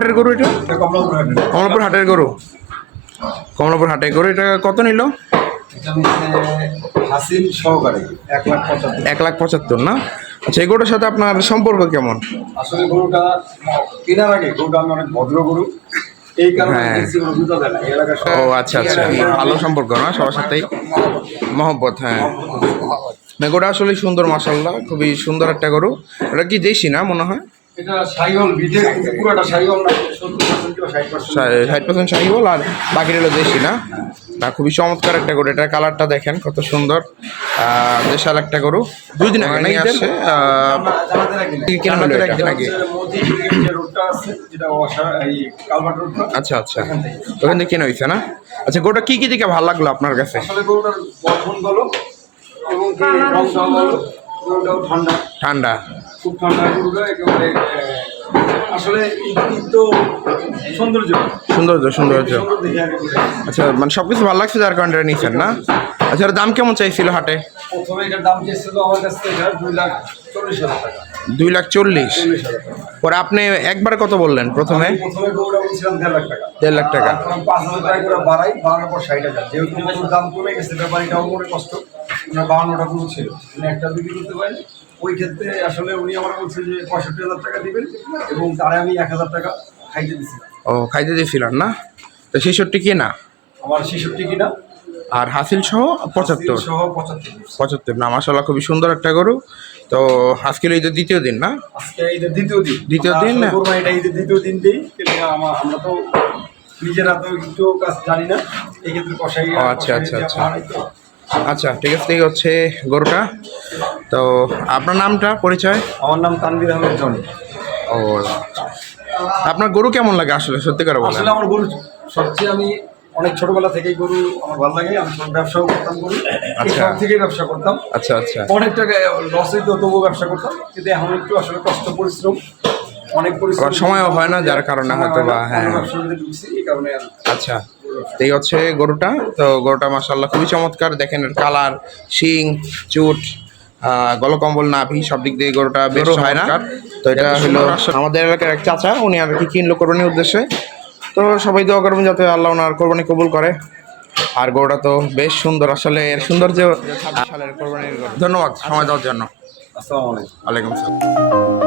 হাটের গরু এটা? কমলাপুর হাটের গরু। কমলাপুর হাটের গরু, এটা কত নিল? হাসিল সহকারে 1,75,000 না? আচ্ছা, এই গরুটার সাথে আপনার সম্পর্ক কেমন? আসলে গরুটা কেনার আগে গরুটা আমি অনেক ভদ্র গরু, এই কারণে ও আচ্ছা আচ্ছা, ভালো সম্পর্ক না সবার সাথেই, মহব্বত। হ্যাঁ, গরুটা আসলে সুন্দর, মাশাআল্লাহ, খুবই সুন্দর একটা গরু। এটা কি দেশি না মনে হয়? এটা শাহিওয়াল বিটে, পুরোটা শাহিওয়াল না, 70% কিংবা 60%। 60% শাহিওয়াল আর বাকি হলো দেশি না? না, খুবই চমৎকার একটা গরু। এটার কালারটা দেখেন কত সুন্দর, দেশাল একটা গরু। 2 দিন আগে নিয়ে আসছে। আচ্ছা আচ্ছা, ওখান থেকে কেনা হয়েছে না? আচ্ছা, গরুটা কি কি দিকে ভালো লাগলো আপনার কাছে? আসলে গরুটার গঠন বলো এবং রংটা বলো, গরুটাও ঠান্ডা ঠান্ডা, খুব ঠান্ডা গরুটা একেবারে। আসলে তো সৌন্দর্য সৌন্দর্য সৌন্দর্য। দেখে আগে আচ্ছা, মানে সবকিছু ভালো লাগছে যার কারণে নিয়েছেন না? আচ্ছা, এর দাম কেমন চাইছিল হাটে? প্রথমে এটার দাম চেয়েছিল আমার কাছ থেকে 2,40,000 টাকা। 2,40,000। পরে আপনি একবার কত বললেন প্রথমে? প্রথমে গরুটা বলছিলাম 1,50,000 টাকা। 1,50,000 টাকা। 5,000 টাকা করে বাড়াই, বাড়ানোর পর 60,000। যেহেতু গরুর দাম কমে গেছে, ব্যাপারীটাও মনে কষ্ট, 52টা গরু ছিল, উনি একটা বিক্রি করতে পারেন। ওই ক্ষেত্রে আসলে উনি আমার বলছে যে 65,000 টাকা দিবেন, এবং তারে আমি 1,000 টাকা খাইতে দিচ্ছিলাম। ও, খাইতে দিয়েছিলেন না? তো 66 কিনা, আমার 66 কিনা, আর হাসিল সহ 75। সহ 75। 75 না, মাশাআল্লাহ, খুবই সুন্দর একটা গরু। তো আজকে ঈদের দ্বিতীয় দিন না? আজকে ঈদের দ্বিতীয় দিন। দ্বিতীয় দিন না? এটা ঈদের দ্বিতীয় দিন দিই, কিন্তু আমরা তো নিজেরা তো একটু কাজ জানি না, এই ক্ষেত্রে কষাই। আচ্ছা আচ্ছা আচ্ছা আচ্ছা, ঠিক আছে। ঠিক হচ্ছে গরুটা। তো আপনার নামটা, পরিচয়? আমার নাম তানভীর আহমেদ জনি। ও, আপনার গরু কেমন লাগে আসলে, সত্যি করে বলেন? আসলে আমার গরু সবচেয়ে, আমি অনেক ছোটবেলা থেকেই গরু আমার ভালো লাগে। আমি ব্যবসাও করতাম গরু, আচ্ছা। সব থেকেই ব্যবসা করতাম। আচ্ছা আচ্ছা, অনেক টাকা লস হইতো, তবুও ব্যবসা করতাম। কিন্তু এখন একটু আসলে কষ্ট, পরিশ্রম, অনেক পরিশ্রম, আবার সময়ও হয় না, যার কারণে হয়তো বা। হ্যাঁ, ব্যবসার মধ্যে ঢুকছি, এই কারণে। আচ্ছা, এই হচ্ছে গরুটা। তো গরুটা মাশাআল্লাহ খুবই চমৎকার। দেখেন এর কালার, শিং, চুট, গলকম্বল, নাভি, সব দিক দিয়ে গরুটা বেশ হয় না। তো এটা হলো আমাদের এলাকার এক চাচা, উনি আর কি কিনলো কোরবানির উদ্দেশ্যে। তো সবাই দোয়া করবেন যাতে আল্লাহ ওনার কোরবানি কবুল করে। আর গরুটা তো বেশ সুন্দর, আসলে এর সৌন্দর্য। কোরবানির গরু। ধন্যবাদ সময় দেওয়ার জন্য। আসসালামু আলাইকুম। ওয়ালাইকুম আসসালাম।